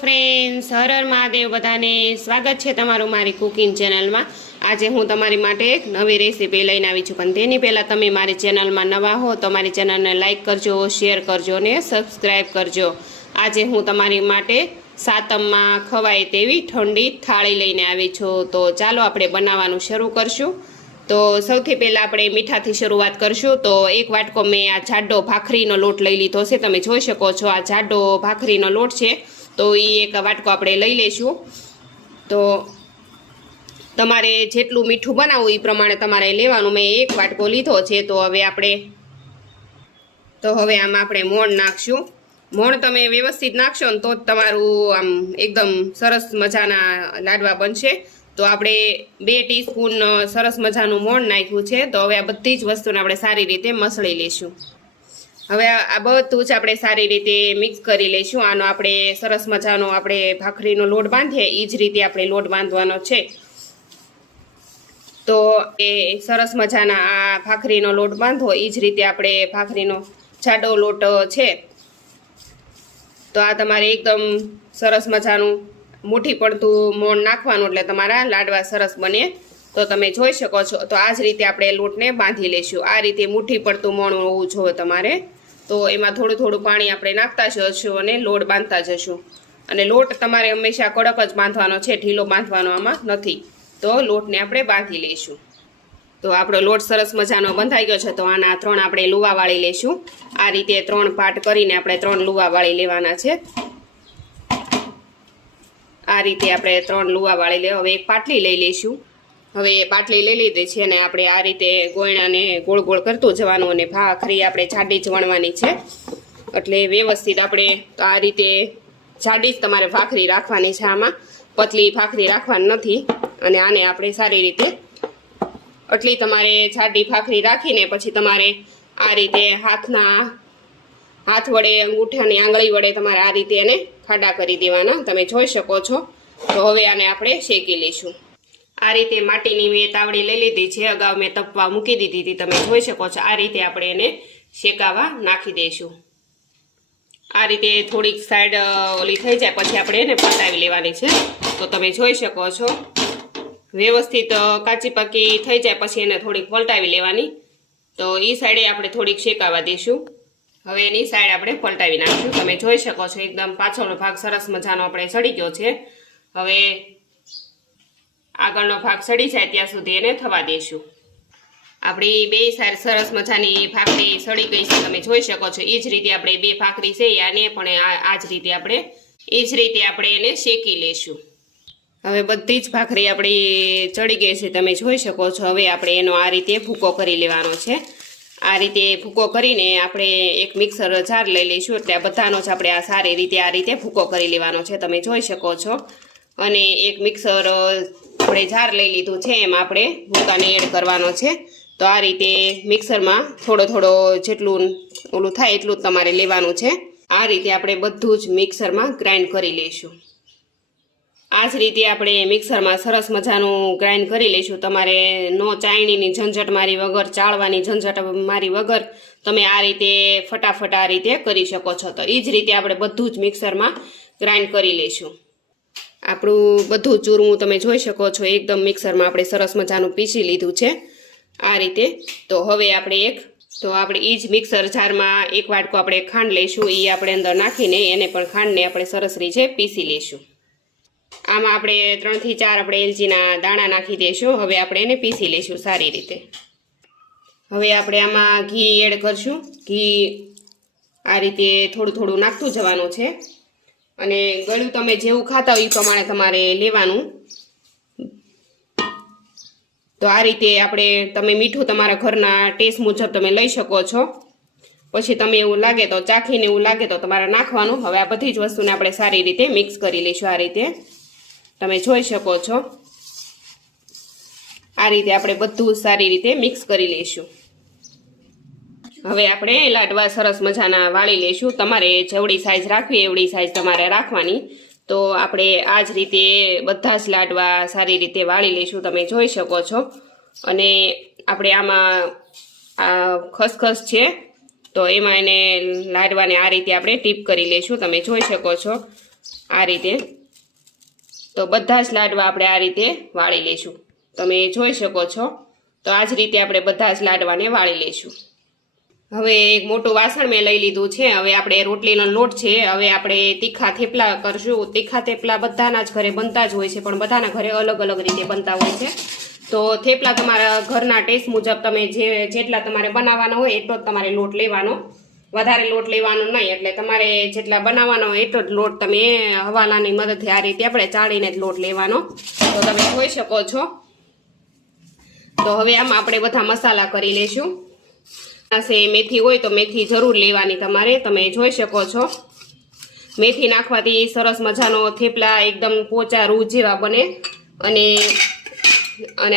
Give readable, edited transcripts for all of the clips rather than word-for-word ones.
Friends, Har Har Mahadev. બધાને સ્વાગત છે તમારું મારી કુકિંગ ચેનલમાં. આજે હું તમારી માટે એક નવી રેસીપી લઈને આવી છું, પણ તેની પહેલાં તમે મારી ચેનલમાં નવા હો તો મારી ચેનલને લાઇક કરજો, શેર કરજો અને સબસ્ક્રાઈબ કરજો. આજે હું તમારી માટે સાતમમાં ખવાય તેવી ઠંડી થાળી લઈને આવી છું. તો ચાલો આપણે બનાવવાનું શરૂ કરશું. તો સૌથી પહેલાં આપણે મીઠાથી શરૂઆત કરશું. તો એક વાટકો મેં આ જાડો ભાખરીનો લોટ લઈ લીધો છે. તમે જોઈ શકો છો આ જાડો ભાખરીનો લોટ છે. તો એ એક વાટકો આપણે લઈ લઈશું. તો તમારે જેટલું મીઠું બનાવવું એ પ્રમાણે તમારે લેવાનું. મેં એક વાટકો લીધો છે. તો હવે આમાં આપણે મોણ નાખશું. મોણ તમે વ્યવસ્થિત નાખશો ને તો જ તમારું આમ એકદમ સરસ મજાના લાડવા બનશે. તો આપણે 2 ટીસ્પૂન સરસ મજાનું મોણ નાખ્યું છે. તો હવે આ બધી જ વસ્તુને આપણે સારી રીતે મસળી લઈશું. હવે આ બધું જ આપણે સારી રીતે મિક્સ કરી લઈશું. આનો આપણે સરસ મજાનો આપણે ભાખરીનો લોટ બાંધીએ એ જ રીતે આપણે લોટ બાંધવાનો છે. તો એ સરસ મજાના આ ભાખરીનો લોટ બાંધો એ જ રીતે આપણે ભાખરીનો જાડો લોટ છે. તો આ તમારે એકદમ સરસ મજાનું મુઠ્ઠી પડતું મોણ નાખવાનું, એટલે તમારા લાડવા સરસ બને. તો તમે જોઈ શકો છો. તો આ જ રીતે આપણે લોટને બાંધી લઈશું. આ રીતે મુઠ્ઠી પડતું મોણ હોવું જોઈએ તમારે. તો એમાં થોડું થોડું પાણી આપણે નાખતા જશું અને લોટ બાંધતા જશું. અને લોટ તમારે હંમેશા કડક જ બાંધવાનો છે, ઢીલો બાંધવાનો આમાં નથી. તો લોટને આપણે બાંધી લઈશું. તો આપણો લોટ સરસ મજાનો બંધાઈ ગયો છે. તો આના 3 આપણે લુવા વાળી લઈશું. આ રીતે 3 પાર્ટ કરીને આપણે 3 લુવા વાળી લેવાના છે. આ રીતે આપણે 3 લુવા વાળી લેવા. હવે એક પાટલી લઈ લઈશું. હવે એ પાટલી લઈ લીધી છે અને આપણે આ રીતે ગોયણાને ગોળ ગોળ કરતું જવાનું. અને ભાખરી આપણે જાડી જ વણવાની છે, એટલે વ્યવસ્થિત આપણે તો આ રીતે જાડી જ તમારે ભાખરી રાખવાની છે. આમાં પતલી ભાખરી રાખવાની નથી. અને આને આપણે સારી રીતે એટલી તમારે જાડી ભાખરી રાખીને પછી તમારે આ રીતે હાથ વડે અંગૂઠાની આંગળી વડે તમારે આ રીતે એને ખાડા કરી દેવાના. તમે જોઈ શકો છો. તો હવે આને આપણે શેકી લઈશું. આ રીતે માટીની મેં તાવડી લઈ લીધી છે. અગાઉ મેં તપવા મૂકી દીધી હતી. તમે જોઈ શકો છો. આ રીતે આપણે એને શેકાવા નાખી દઈશું. આ રીતે થોડીક સાઈડ ઓલી થઈ જાય પછી આપણે એને પલટાવી લેવાની છે. તો તમે જોઈ શકો છો વ્યવસ્થિત કાચી પાકી થઈ જાય પછી એને થોડીક પલટાવી લેવાની. તો એ સાઈડે આપણે થોડીક શેકાવા દઈશું. હવે એની સાઈડ આપણે પલટાવી નાખીશું. તમે જોઈ શકો છો એકદમ પાછળનો ભાગ સરસ મજાનો આપણે સડી ગયો છે. હવે આગળનો ભાગ સડી જાય ત્યાં સુધી એને થવા દઈશું. આપણી 2 સાઈડ સરસ મજાની ભાખરી સડી ગઈ છે. તમે જોઈ શકો છો. એ જ રીતે આપણે 2 ભાખરી છે આને પણ આ જ રીતે આપણે એને શેકી લઈશું. હવે બધી જ ભાખરી આપણી ચડી ગઈ છે. તમે જોઈ શકો છો. હવે આપણે એનો આ રીતે ભૂકો કરી લેવાનો છે. આ રીતે ભૂકો કરીને આપણે એક મિક્સર જાર લઈ લઈશું. એટલે આ બધાનો જ આપણે આ સારી રીતે આ રીતે ભૂકો કરી લેવાનો છે. તમે જોઈ શકો છો. અને એક મિક્સર આપણે જાર લઈ લીધું છે. એમાં આપણે ભૂકાને એડ કરવાનો છે. તો આ રીતે મિક્સરમાં થોડો જેટલું ઓલું થાય એટલું જ તમારે લેવાનું છે. આ રીતે આપણે બધું જ મિક્સરમાં ગ્રાઇન્ડ કરી લઈશું. આ જ રીતે આપણે મિક્સરમાં સરસ મજાનું ગ્રાઇન્ડ કરી લઈશું. તમારે નો ચાયણીની ઝંઝટ મારી વગર, ચાળવાની ઝંઝટ મારી વગર તમે આ રીતે ફટાફટ આ રીતે કરી શકો છો. તો એ જ રીતે આપણે બધું જ મિક્સરમાં ગ્રાઇન્ડ કરી લઈશું. આપણું બધું ચૂરવું તમે જોઈ શકો છો. એકદમ મિક્સરમાં આપણે સરસ મજાનું પીસી લીધું છે આ રીતે. તો હવે આપણે એ જ મિક્સર જારમાં એક વાટકો આપણે ખાંડ લઈશું. એ આપણે અંદર નાખીને એને પણ ખાંડને આપણે સરસ રીતે પીસી લઈશું. આમાં આપણે 3 થી 4 આપણે એલચીના દાણા નાખી દઈશું. હવે આપણે એને પીસી લઈશું સારી રીતે. હવે આપણે આમાં ઘી એડ કરશું. ઘી આ રીતે થોડું નાખતું જવાનું છે. અને ગળ્યું તમે જેવું ખાતા હોય એ પ્રમાણે તમારે લેવાનું. તો આ રીતે તમે મીઠું તમારા ઘરના ટેસ્ટ મુજબ તમે લઈ શકો છો. પછી તમે એવું લાગે તો ચાખીને એવું લાગે તો તમારે નાખવાનું. હવે આ બધી જ વસ્તુને આપણે સારી રીતે મિક્સ કરી લઈશું. આ રીતે તમે જોઈ શકો છો. આ રીતે આપણે બધું સારી રીતે મિક્સ કરી લઈશું. હવે આપણે લાડવા સરસ મજાના વાળી લઈશું. તમારે જેવડી સાઈઝ રાખવી એવડી સાઈઝ તમારે રાખવાની. તો આપણે આ જ રીતે બધા જ લાડવા સારી રીતે વાળી લઈશું. તમે જોઈ શકો છો. અને આપણે આમાં આ ખસખસ છે તો એમાં એને લાડવાને આ રીતે આપણે ટીપ કરી લઈશું. તમે જોઈ શકો છો. આ રીતે. તો બધા જ લાડવા આપણે આ રીતે વાળી લઈશું. તમે જોઈ શકો છો. તો આ જ રીતે આપણે બધા જ લાડવાને વાળી લઈશું. હવે એક મોટું વાસણ મેં લઈ લીધું છે. હવે આપણે રોટલીનો લોટ છે. હવે આપણે તીખા થેપલા કરશું. તીખા થેપલા બધાના જ ઘરે બનતા જ હોય છે, પણ બધાના ઘરે અલગ અલગ રીતે બનતા હોય છે. તો થેપલા તમારા ઘરના ટેસ્ટ મુજબ તમે જેટલા તમારે બનાવવાના હોય એટલો જ તમારે લોટ લેવાનો, વધારે લોટ લેવાનો નહીં. એટલે તમારે જેટલા બનાવવાનો હોય એટલો જ લોટ તમે હવાલાની મદદથી આ રીતે આપણે ચાળીને જ લોટ લેવાનો. તો તમે જોઈ શકો છો. તો હવે આમાં આપણે બધા મસાલા કરી લઈશું. મેથી હોય તો મેથી જરૂર લેવાની તમારે. તમે જોઈ શકો છો. મેથી નાખવાથી સરસ મજાનો થેપલા એકદમ પોચા રૂ જેવા બને. અને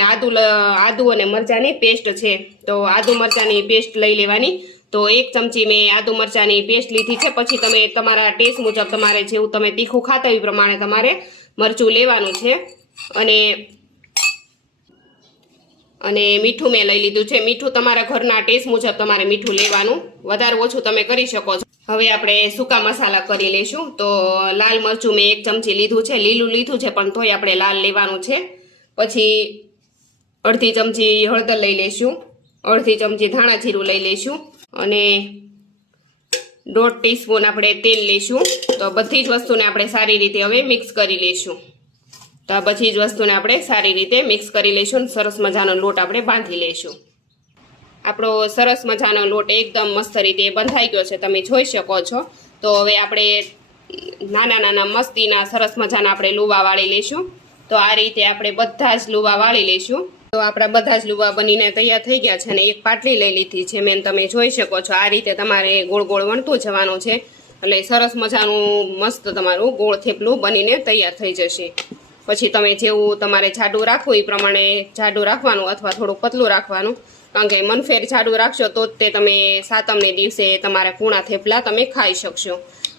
આદુ અને મરચાંની પેસ્ટ છે. તો આદુ મરચાંની પેસ્ટ લઈ લેવાની. તો 1 ચમચી મેં આદુ મરચાંની પેસ્ટ લીધી છે. પછી તમે તમારા ટેસ્ટ મુજબ તમારે જેવું તમે તીખું ખાતા હોય એ પ્રમાણે તમારે મરચું લેવાનું છે. અને મીઠું મેં લઈ લીધું છે. મીઠું તમારા ઘરના ટેસ્ટ મુજબ તમારે મીઠું લેવાનું, વધારે ઓછું તમે કરી શકો છો. હવે આપણે સૂકા મસાલા કરી લઈશું. તો લાલ મરચું મેં 1 ચમચી લીધું છે. લીલું લીધું છે પણ તોય આપણે લાલ લેવાનું છે. પછી અડધી ચમચી હળદર લઈ લઈશું. અડધી ચમચી ધાણા જીરું લઈ લઈશું. અને 1.5 ટીસ્પૂન આપણે તેલ લઈશું. તો બધી જ વસ્તુને આપણે સારી રીતે હવે મિક્સ કરી લઈશું. તો આ બધી જ વસ્તુને આપણે સારી રીતે મિક્સ કરી લઈશું. સરસ મજાનો લોટ આપણે બાંધી લઈશું. આપણો સરસ મજાનો લોટ એકદમ મસ્ત રીતે બંધાઈ ગયો છે, તમે જોઈ શકો છો. તો હવે આપણે નાના નાના મસ્તીના સરસ મજાના આપણે લુવા વાળી લઈશું. તો આ રીતે આપણે બધા જ લુવા વાળી લઈશું. તો આપણા બધા જ લુવા બનીને તૈયાર થઈ ગયા છે. અને એક પાટલી લઈ લીધી છે મેં, તમે જોઈ શકો છો. આ રીતે તમારે ગોળ ગોળ વણતું જવાનું છે. એટલે સરસ મજાનું મસ્ત તમારું ગોળ થેપલું બનીને તૈયાર થઈ જશે. પછી તમે જેવું તમારે જાડું રાખવું એ પ્રમાણે જાડું રાખવાનું અથવા થોડું પતલું રાખવાનું. કારણ કે મનફેર જાડું રાખશો તો જ તે તમે સાતમને દિવસે તમારા કૂણા થેપલા તમે ખાઈ શકશો.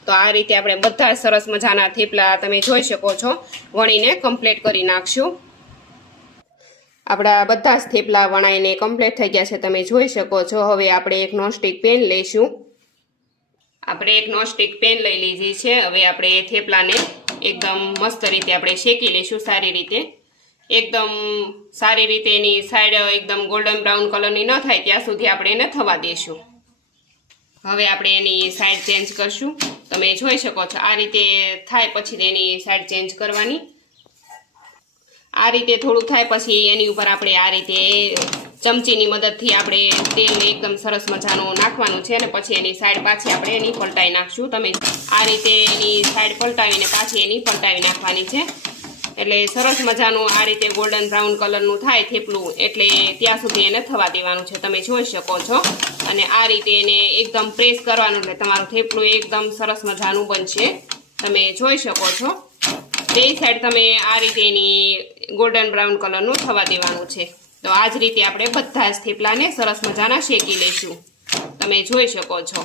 તો આ રીતે આપણે બધા સરસ મજાના થેપલા તમે જોઈ શકો છો વણીને કમ્પ્લીટ કરી નાખશું. આપણા બધા જ થેપલા વણાઈને કમ્પ્લીટ થઈ ગયા છે, તમે જોઈ શકો છો. હવે આપણે એક નોનસ્ટિક પેન લઈશું. આપણે એક નોનસ્ટિક પેન લઈ લીધી છે. હવે આપણે થેપલાને એકદમ મસ્ત રીતે આપણે શેકી લઈશું. સારી રીતે એકદમ સારી રીતે એની સાઈડ એકદમ ગોલ્ડન બ્રાઉન કલરની ન થાય ત્યાં સુધી આપણે એને થવા દઈશું. હવે આપણે એની સાઈડ ચેન્જ કરશું. તમે જોઈ શકો છો આ રીતે થાય પછી એની સાઈડ ચેન્જ કરવાની. આ રીતે થોડું થાય પછી એની ઉપર આપણે આ રીતે ચમચીની મદદથી આપણે તેલ એકદમ સરસ મજાનું નાખવાનું છે. અને પછી એની સાઈડ પાછી આપણે એની પલટાઈ નાખશું. તમે આ રીતે એની સાઈડ પલટાવીને પાછી એની પલટાવી નાખવાની છે. એટલે સરસ મજાનું આ રીતે ગોલ્ડન બ્રાઉન કલરનું થાય થેપલું, એટલે ત્યાં સુધી એને થવા દેવાનું છે. તમે જોઈ શકો છો. અને આ રીતે એને એકદમ પ્રેસ કરવાનું એટલે તમારું થેપલું એકદમ સરસ મજાનું બનશે. તમે જોઈ શકો છો. બે સાઈડ તમે આ રીતે એની ગોલ્ડન બ્રાઉન કલરનું થવા દેવાનું છે. તો આ જ રીતે આપણે બધા જ થેપલાને સરસ મજાના શેકી લઈશું. તમે જોઈ શકો છો.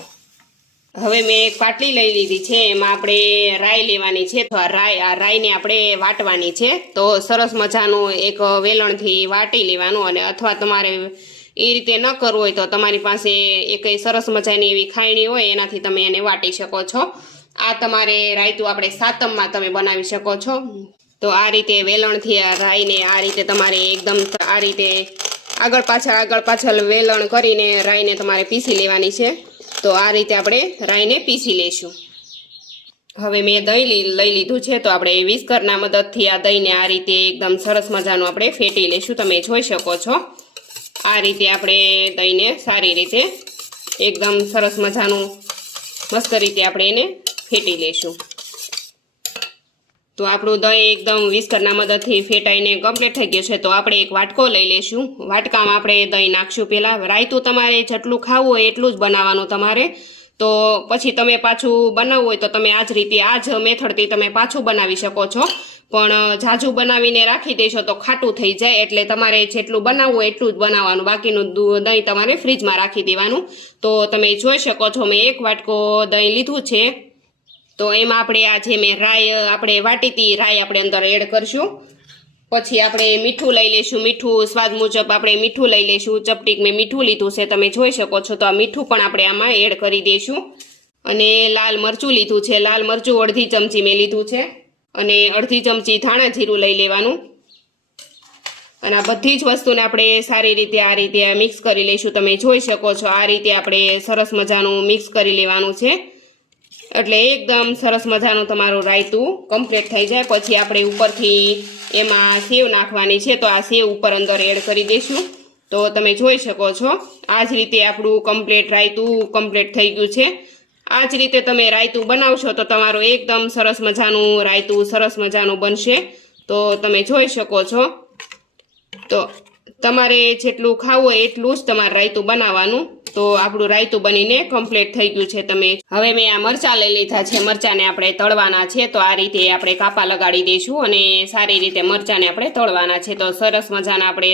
હવે મેં એક પાટલી લઈ લીધી છે. એમાં આપણે રાઈ લેવાની છે. તો આ રાઈને આપણે વાટવાની છે. તો સરસ મજાનું એક વેલણથી વાટી લેવાનું. અને અથવા તમારે એ રીતે ન કરવું હોય તો તમારી પાસે એક સરસ મજાની એવી ખાયણી હોય એનાથી તમે એને વાટી શકો છો. આ તમારે રાયતું આપણે સાતમમાં તમે બનાવી શકો છો. તો આ રીતે વેલણથી આ રાઈને આ રીતે તમારે એકદમ આ રીતે આગળ પાછળ વેલણ કરીને રાઈને તમારે પીસી લેવાની છે. તો આ રીતે આપણે રાઈને પીસી લઈશું. હવે મેં દહીં લઈ લીધું છે. તો આપણે વિસ્કરના મદદથી આ દહીંને આ રીતે એકદમ સરસ મજાનું આપણે ફેટી લઈશું. તમે જોઈ શકો છો. આ રીતે આપણે દહીંને સારી રીતે એકદમ સરસ મજાનું મસ્ત રીતે આપણે એને ફેટી લઈશું. તો આપણું દહીં એકદમ વિસ્કરના મદદથી ફેટાઈને કમ્પ્લીટ થઈ ગયું છે. તો આપણે એક વાટકો લઈ લઈશું. વાટકામાં આપણે દહીં નાખશું. પહેલાં રાયતું તમારે જેટલું ખાવું હોય એટલું જ બનાવવાનું તમારે. તો પછી તમે પાછું બનાવવું હોય તો તમે આ જ રીતે આ જ મેથડથી તમે પાછું બનાવી શકો છો. પણ ઝાઝુ બનાવીને રાખી દેશો તો ખાટું થઈ જાય. એટલે તમારે જેટલું બનાવવું હોય એટલું જ બનાવવાનું. બાકીનું દહીં તમારે ફ્રીજમાં રાખી દેવાનું. તો તમે જોઈ શકો છો મેં એક વાટકો દહીં લીધું છે. તો એમાં આપણે આ જે મેં રાઈ આપણે વાટી હતી રાઈ આપણે અંદર એડ કરશું. પછી આપણે મીઠું લઈ લઈશું. મીઠું સ્વાદ મુજબ આપણે મીઠું લઈ લઈશું. ચપટીક મેં મીઠું લીધું છે, તમે જોઈ શકો છો. તો આ મીઠું પણ આપણે આમાં એડ કરી દઈશું. અને લાલ મરચું લીધું છે, લાલ મરચું અડધી ચમચી મેં લીધું છે, અને અડધી ચમચી ધાણા જીરું લઈ લેવાનું. અને આ બધી જ વસ્તુને આપણે સારી રીતે આ રીતે મિક્સ કરી લઈશું. તમે જોઈ શકો છો આ રીતે આપણે સરસ મજાનું મિક્સ કરી લેવાનું છે, એટલે એકદમ સરસ મજાનું તમારું રાયતું કમ્પ્લીટ થઈ જાય. પછી આપણે ઉપરથી એમાં સેવ નાખવાની છે, તો આ સેવ ઉપર અંદર એડ કરી દઈશું. તો તમે જોઈ શકો છો આ જ રીતે આપણું કમ્પ્લીટ રાયતું કમ્પ્લીટ થઈ ગયું છે. આ જ રીતે તમે રાયતું બનાવશો તો તમારું એકદમ સરસ મજાનું રાયતું સરસ મજાનું બનશે. તો તમે જોઈ શકો છો. તો તમારે જેટલું ખાવું હોય એટલું જ તમારે રાયતું બનાવવાનું. તો આપણું રાયતું બનીને કમ્પ્લીટ થઈ ગયું છે. તમે હવે મેં આ મરચાં લઈ લીધા છે, મરચાંને આપણે તળવાના છે. તો આ રીતે આપણે કાપા લગાડી દઈશું અને સારી રીતે મરચાંને આપણે તળવાના છે. તો સરસ મજાના આપણે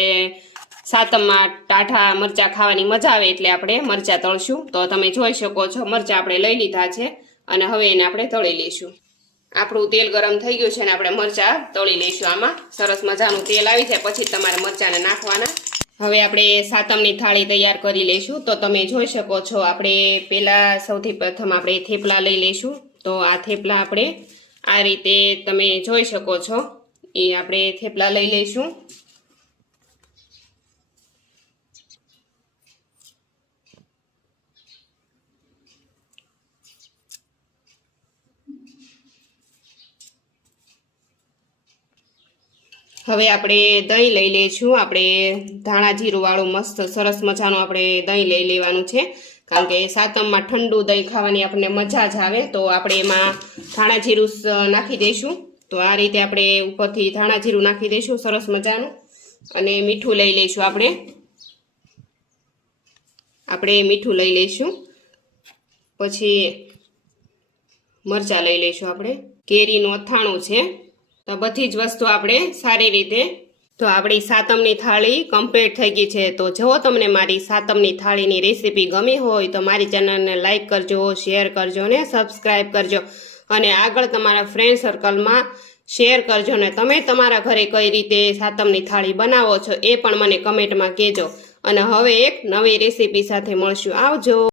સાતમમાં ટાઢા મરચાં ખાવાની મજા આવે એટલે આપણે મરચાં તળશું. તો તમે જોઈ શકો છો મરચાં આપણે લઈ લીધા છે અને હવે એને આપણે તળી લઈશું. આપણું તેલ ગરમ થઈ ગયું છે અને આપણે મરચાં તળી લઈશું. આમાં સરસ મજાનું તેલ આવી જાય પછી તમારે મરચાંને નાખવાના. હવે આપણે સાતમની થાળી તૈયાર કરી લઈશું. તો તમે જોઈ શકો છો આપણે પહેલાં સૌથી પ્રથમ આપણે થેપલા લઈ લઈશું. તો આ થેપલા આપણે આ રીતે તમે જોઈ શકો છો એ આપણે થેપલા લઈ લઈશું. હવે આપણે દહીં લઈ લઈશું. આપણે ધાણા જીરુંવાળું મસ્ત સરસ મજાનું આપણે દહીં લઈ લેવાનું છે, કારણ કે સાતમમાં ઠંડુ દહીં ખાવાની આપણને મજા જ આવે. તો આપણે એમાં ધાણા જીરું નાખી દઈશું. તો આ રીતે આપણે ઉપરથી ધાણા જીરું નાખી દઈશું સરસ મજાનું. અને મીઠું લઈ લઈશું. આપણે મીઠું લઈ લઈશું. પછી મરચાં લઈ લઈશું. આપણે કેરીનું અથાણું છે. તો બધી જ વસ્તુ આપણે સારી રીતે. તો આપણી સાતમની થાળી કમ્પ્લીટ થઈ ગઈ છે. તો જો તમને મારી સાતમની થાળીની રેસીપી ગમી હોય તો મારી ચેનલને લાઈક કરજો, શેર કરજો ને સબસ્ક્રાઈબ કરજો, અને આગળ તમારા ફ્રેન્ડ સર્કલમાં શેર કરજો. ને તમે તમારા ઘરે કઈ રીતે સાતમની થાળી બનાવો છો એ પણ મને કમેન્ટમાં કહેજો. અને હવે એક નવી રેસીપી સાથે મળશું. આવજો.